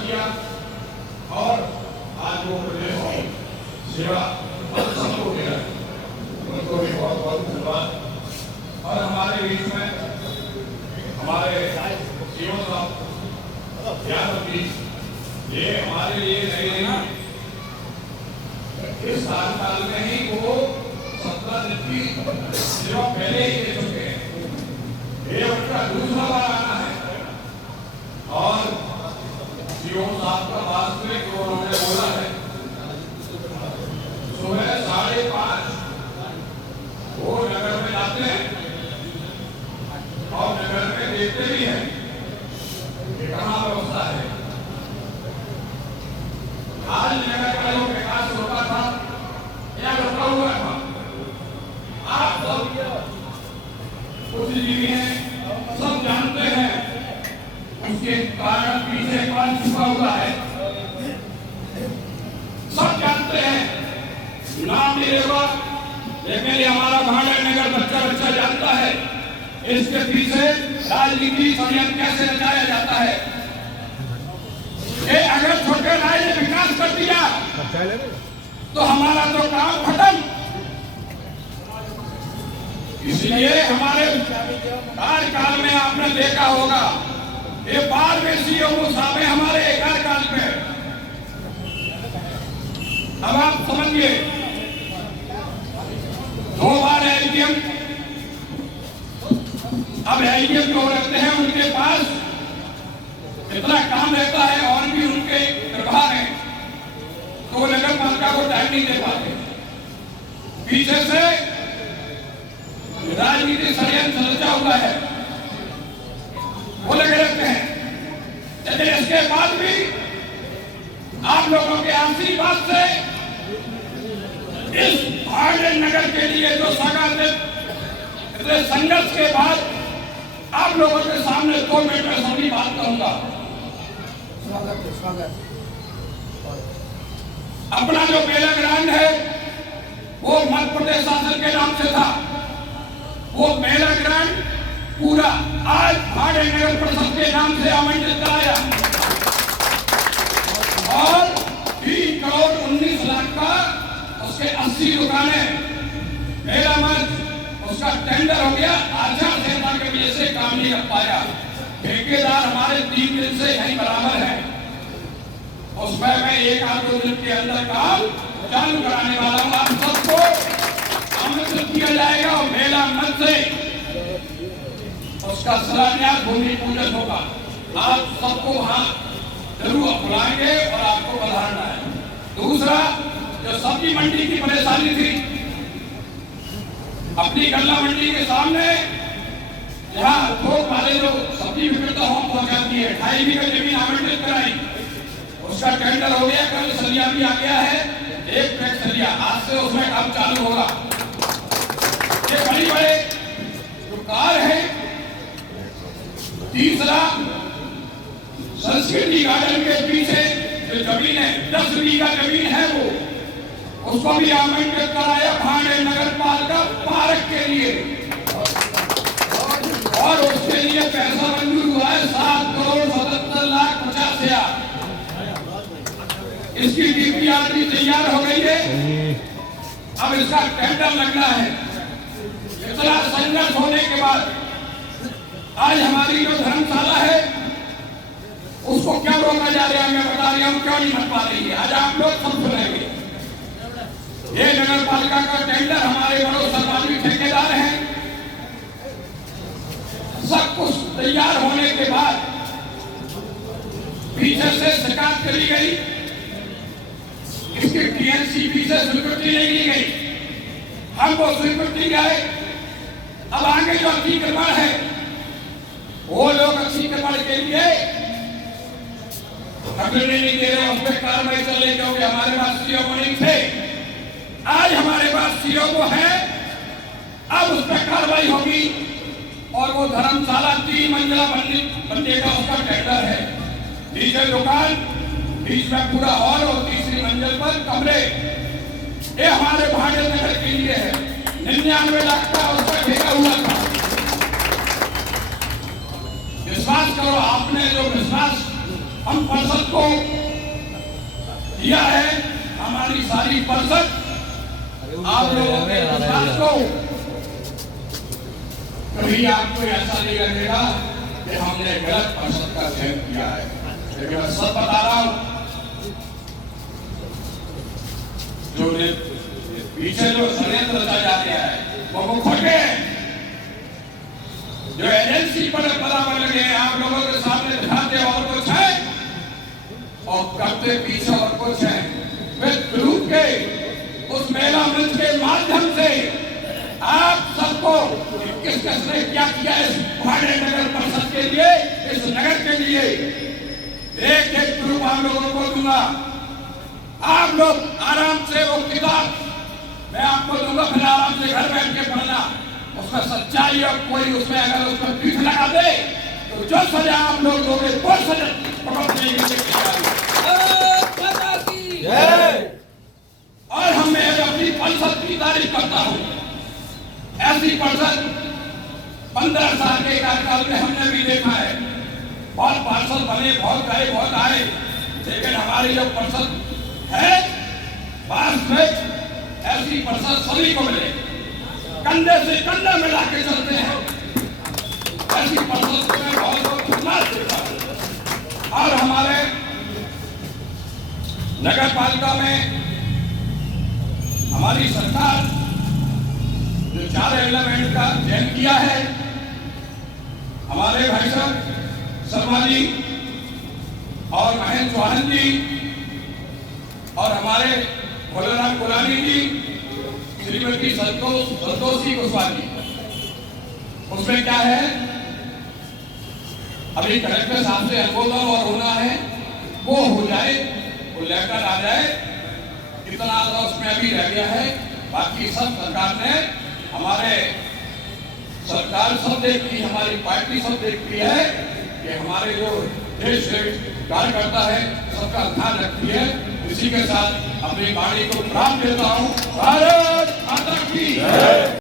किया और आज वो प्रदेश की सेवा सफल हो गया, उनको भी बहुत बहुत धन्यवाद। और हमारे बीच में हमारे जीवन साहब यादव जी, ये हमारे लिए नहीं, इस कार्यकाल में ही वो 17 दिन की सेवा पहले ही दे चुके हैं। ये उनका दूसरा बार आना है और सीओ साहब का वास्तविक जो उन्होंने बोला है, सुबह 5:30 वो नगर में जाते हैं और नगर में देखते भी हैं कि कहाँ व्यवस्था है। आज नगर का जो विकास होता था या रुका हुआ था, आप सब बुद्धिजीवी हैं, सब जानते हैं उसके कारण पीछे कौन छुपा हुआ है। सब जानते हैं, नाम नहीं लेगा, लेकिन ये हमारा भांडर नगर बच्चा जानता है इसके पीछे राजनीति षड्यंत्र कैसे रचाया जाता है। अगर छोटे राय ने विकास कर दिया तो हमारा तो काम खत्म। इसलिए हमारे कार्यकाल में आपने देखा होगा, ये बार में सीओ साहब है हमारे कार्यकाल में। अब आप समझिए, 2 बार एलडीएम, अब एलडीएम जो रहते हैं उनके पास इतना काम रहता है और भी उनके प्रभार है, तो वो नगर पालिका को टाइम नहीं दे पाते। पीछे से राजनीति षड्यंत्र रचा हुआ है, वो लगे रहते हैं। लेकिन इसके बाद भी आप लोगों के आशीर्वाद से इस भांडर नगर के लिए जो संघर्ष के बाद आप लोगों के सामने 2 मिनट में सभी बात करूंगा। अपना जो मेला ग्रांड है वो मध्य प्रदेश शासन के नाम से था, वो मेला ग्रांड पूरा आज भांडर नगर परिषद के नाम से आवंटित कराया और 3 करोड़ 19 लाख का उसके 80 दुकानें, मेला मंच उसका टेंडर हो गया। आचार संहिता के वजह से काम नहीं कर पाया। ठेकेदार हमारे 3 दिन से यहीं बराबर है, उसमें मैं 1-2 दिन के अंदर काम चालू कराने वाला हूँ। आप सबको आमंत्रित किया जाएगा और मेला मंच से उसका शिलान्यास भूमि पूजन होगा। आप सबको वहां जरूर बुलाएंगे और आपको बधाना है। दूसरा, जो सब्जी मंडी की परेशानी थी, अपनी गल्ला मंडी के सामने जहाँ थोक वाले जो सब्जी विक्रेता हों पहुंचाती है, 2.5 बीघा जमीन आवंटित कराई, उसका टेंडर हो गया। कल सलिया भी आ गया है, 1 ट्रक सलिया, आज से उसमें काम चालू होगा। ये बड़े जो कार है। तीसरा, संस्कृति गार्डन के पीछे जो जमीन है, 10 बीघा जमीन है, वो उसको भी आवंटित कराया भांडर नगर पालिका पार्क के लिए और उसके लिए पैसा मंजूर हुआ है 7,77,50,000। इसकी डीपीआर भी तैयार हो गई है, अब इसका टेंडर लगना है। इतना संघर्ष होने के बाद आज हमारी जो धर्मशाला है उसको क्या रोका जा रहा है, मैं बता रहा हूं क्यों नहीं बन पा रही है। आज आप लोग सब सुनेंगे। ये नगर पालिका का टेंडर हमारे बड़ों सरकारी ठेकेदार हैं, सब कुछ तैयार होने के बाद पीछे से शिकायत करी गई, इसकी टीएनसीबी से स्वीकृति नहीं ली गई, हम वो स्वीकृति गए। अब आगे जो अतिक्रमण है वो लोग अतिक्रमण के लिए अग्रणी नहीं दे रहे, उस पर कार्रवाई चल रही, क्योंकि हमारे पास सीओ नहीं थे। आज हमारे पास सीओ को है, अब उस पर कार्रवाई होगी और वो धर्मशाला 3 मंजिला बनने का उसका टेंडर है। नीचे दुकान, बीच में पूरा हॉल और तीसरी मंजिल पर कमरे। ये हमारे भांडर नगर के लिए है। 99 लाख का उसका ठेका हुआ था। विश्वास करो, आपने जो विश्वास हम परिषद को दिया है, हमारी सारी परिषद आप लोगों के विश्वास को कभी आपको ऐसा नहीं लगेगा कि हमने गलत परिषद का चयन किया है। लेकिन मैं सब बता रहा हूं, जो पीछे जो षड्यंत्र रचा जा रहा है वो खोटे, जो एजेंसी पर बराबर लगे हैं आप लोगों के सामने दिखाते और कुछ है और करते पीछे और कुछ है। वे ग्रुप के उस महिला मंच के माध्यम से आप सबको किस किस ने क्या किया इस भाड़े नगर परिषद के लिए, इस नगर के लिए एक एक ग्रुप आप लोगों को दूंगा। आप लोग आराम से वो किताब मैं आपको दूंगा, फिर आराम से घर बैठ के पढ़ना। उसमें सच्चाई और कोई उसमें अगर उसमें पीठ लगा दे तो जो सजा आप लोग दोगे वो सजा पकड़ने की और मैं अपनी परिषद की तारीफ करता हूँ। ऐसी परिषद 15 साल के कार्यकाल में हमने भी देखा है, बहुत पार्षद बने, बहुत गए, बहुत आए, लेकिन हमारी जो परिषद है वास्तविक ऐसी परिषद सभी को मिले, कंधे से कंधा मिला के चलते हैं। ऐसी परिषद को मैं बहुत धन्यवाद देता हूं। और हमारे नगर पालिका में हमारी सरकार जो 4 एलिमेंट का चयन किया है, हमारे भाई साहब शर्मा जी और महेंद्र चौहान जी और हमारे भोलेनाथ कुलानी जी, श्रीमती संतोषी कुशवाहा जी, उसमें क्या है अभी कलेक्टर साहब से अनुमोदन और होना है, वो हो जाए, वो लेकर आ जाए। इतना उसमें अभी रह गया है, बाकी सब सरकार ने हमारे सरकार सब देखती, हमारी पार्टी सब देखती है कि हमारे जो देश के कार्यकर्ता है सबका ध्यान रखती है। इसी के साथ अपनी वाणी को प्राप्त देता हूँ। भारत माता की जय।